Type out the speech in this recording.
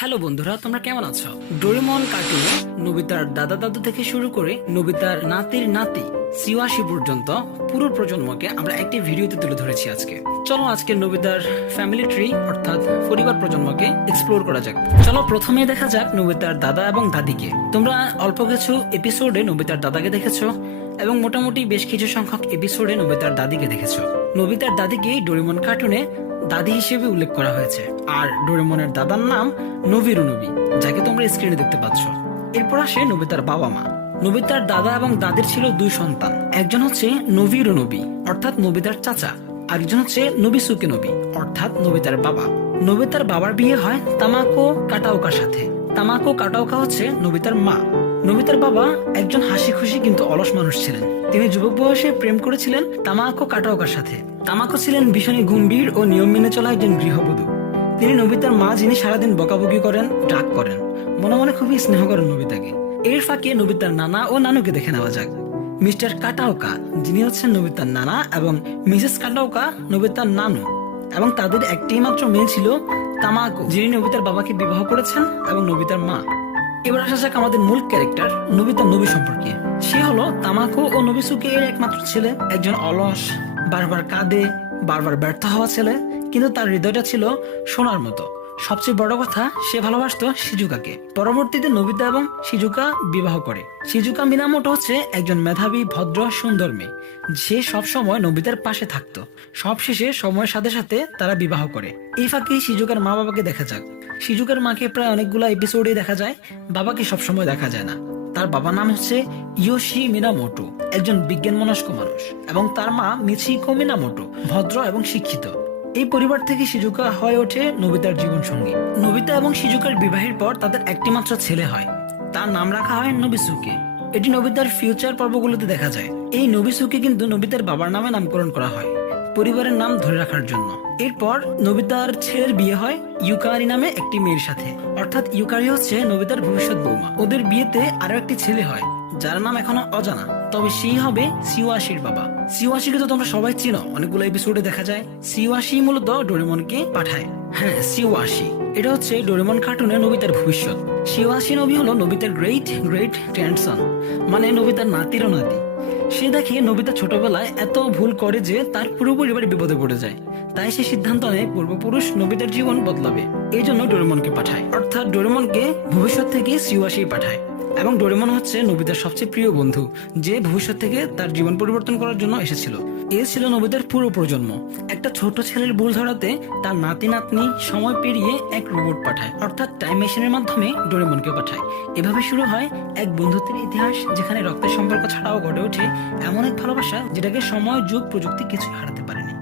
Hello বন্ধুরা, তোমরা কেমন আছো? ডোরেমন কার্টুনে নোবিতার দাদা দাদু থেকে শুরু করে নোবিতার নাতির নাতি সিওয়াশি পর্যন্ত পুরো প্রজন্মকে আমরা একটি ভিডিওতে তুলে ধরেছি আজকে। চলো আজকে নোবিতার ফ্যামিলি ট্রি অর্থাৎ পরিবার প্রজন্মকে এক্সপ্লোর করা যাক। চলো প্রথমে দেখা যাক নোবিতার দাদা এবং দাদিকে। তোমরা অল্প কিছু এপিসোডে নোবিতার দাদাকে দেখেছো এবং মোটামুটি বেশ কিছু সংখ্যক এপিসোডে নোবিতার দাদিকে দেখেছো। নোবিতার দাদিকে ডোরেমন কার্টুনে দাদি হিসেবে উল্লেখ করা হয়েছে, আর ডোরেমনের দাদার নাম নোবিরু নোবি, যাকে তোমরা স্ক্রিনে দেখতে পাচ্ছ। এরপর আসে নোবিতার বাবা মা। নোবিতার দাদা এবং দাদির ছিল দুই সন্তান। একজন হচ্ছে নোবিরু নোবি অর্থাৎ নোবিতার চাচা, আরেকজন হচ্ছে নোবিসুকে নোবি অর্থাৎ নোবিতার বাবা। নোবিতার বাবার বিয়ে হয় তামাকো কাটাওকার সাথে। তামাকো কাটাওকা হচ্ছে নোবিতার মা। নোবিতার বাবা একজন হাসি খুশি কিন্তু অলস মানুষ ছিলেন। তিনি যুবক বয়সে প্রেম করেছিলেন তামাকো কাটাওকার সাথে। তামাকো ছিলেন ভীষণই গম্ভীর ও নিয়ম মেনে চলা একজন গৃহবধূ। তিনি নোবিতার মা, যিনি সারাদিন বকাবকি করেন, ডাক করেন, মনে মনে খুবই স্নেহ করেন নোবিতাকে। এর ফাঁকে নোবিতার নানা ও নানুকে দেখে নেওয়া যাক। মিস্টার কাটাওকা, যিনি হচ্ছেন নোবিতার নানা, এবং মিসেস কাটাওকা নোবিতার নানু, এবং তাদের একটি মাত্র মেয়ে ছিল তামাকো, যিনি নোবিতার বাবাকে বিবাহ করেছেন এবং নোবিতার মা। এবার আসা যাক আমাদের মূল ক্যারেক্টার নোবিতা নোবি সম্পর্কে। সে হলো তামাকো ও নোবিসুকে এর একমাত্র ছেলে, একজন অলস, বারবার কাঁদে, বারবার ব্যর্থ হওয়া ছেলে, কিন্তু তার হৃদয়টা ছিল সোনার মতো। সবচেয়ে বড় কথা, সে ভালোবাসতো শিজুকাকে। পরবর্তীতে নোবিতা এবং শিজুকা বিবাহ করে। শিজুকা মিনামোটো হচ্ছে একজন মেধাবী, ভদ্র, সুন্দর মেয়ে। সে সব সময় নোবিতার পাশে থাকতো। সবশেষে সময়ের সাথে সাথে তারা বিবাহ করে। এই ফাঁকে শিজুকার মা বাবাকে দেখা যাক। শিজুকার মাকে প্রায় অনেকগুলো এপিসোডে দেখা যায়, বাবাকে সবসময় দেখা যায় না। তার বাবার নাম হচ্ছে ইয়োশি মিনামোটো, একজন বিজ্ঞান মনস্ক মানুষ, এবং তার মা মিচিকো মিনামোটো, ভদ্র এবং শিক্ষিত। এই পরিবার থেকে শিজুকা হয়ে ওঠে নোবিতার জীবন সঙ্গী। নোবিতা এবং শিজুকার বিবাহের পর তাদের একটি মাত্র ছেলে হয়। তার নাম রাখা হয় নোবিসুকে। এটি নোবিতার ফিউচার পর্বগুলোতে দেখা যায়। এই নোবিসুকে কিন্তু নোবিতার বাবার নামে নামকরণ করা হয়, পরিবারের নাম ধরে রাখার জন্য। এরপর নোবিতার ছেলের বিয়ে হয় ইউকারি নামে একটি মেয়ের সাথে, অর্থাৎ ইউকারি হচ্ছে নোবিতার ভবিষ্যৎ বৌমা। ওদের বিয়েতে আরো একটি ছেলে হয়, যার নাম এখনো অজানা, তবে সেই হবে সিওয়াশির বাবা। সিওয়াশিকে তো তোমরা সবাই চিনো, অনেকগুলো এপিসোডে দেখা যায়। সিওয়াশি মূলত ডোরেমনকে পাঠায়। হ্যাঁ, সিওয়াশি, এটা হচ্ছে ডোরেমন কার্টুনে নোবিতার ভবিষ্যৎ। সিওয়াশি নোবি হলো নোবিতার গ্রেট গ্রেট গ্র্যান্ডসন, মানে নোবিতার নাতিরও নাতি। সে দেখে নোবিতা ছোটবেলায় এত ভুল করে যে তার পুরো পরিবার বিপদে পড়ে যায়। তাই সে সিদ্ধান্ত নেয় পূর্বপুরুষ নোবিতার জীবন বদলাবে। এই জন্য ডোরেমনকে পাঠায়, অর্থাৎ ডোরেমনকে ভবিষ্যৎ থেকে সিওয়াশি পাঠায়। এবং ডোরেমন হচ্ছে নোবিতার সবচেয়ে প্রিয় বন্ধু, যে ভবিষ্যৎ থেকে তার জীবন পরিবর্তন করার জন্য এসেছিল। এ ছিল নোবিতার পুরো প্রজন্ম। একটা ছোট ছেলের ভুল ধরাতে তার নাতি নাতনি সময় পেরিয়ে এক রোবট পাঠায়, অর্থাৎ টাইম মেশিনের মাধ্যমে ডোরেমনকে পাঠায়। এভাবে শুরু হয় এক বন্ধুত্বের ইতিহাস, যেখানে রক্তের সম্পর্ক ছাড়াও গড়ে ওঠে এমন এক ভালোবাসা যেটাকে সময়, যুগ, প্রযুক্তি কিছু হারাতে পারেনি।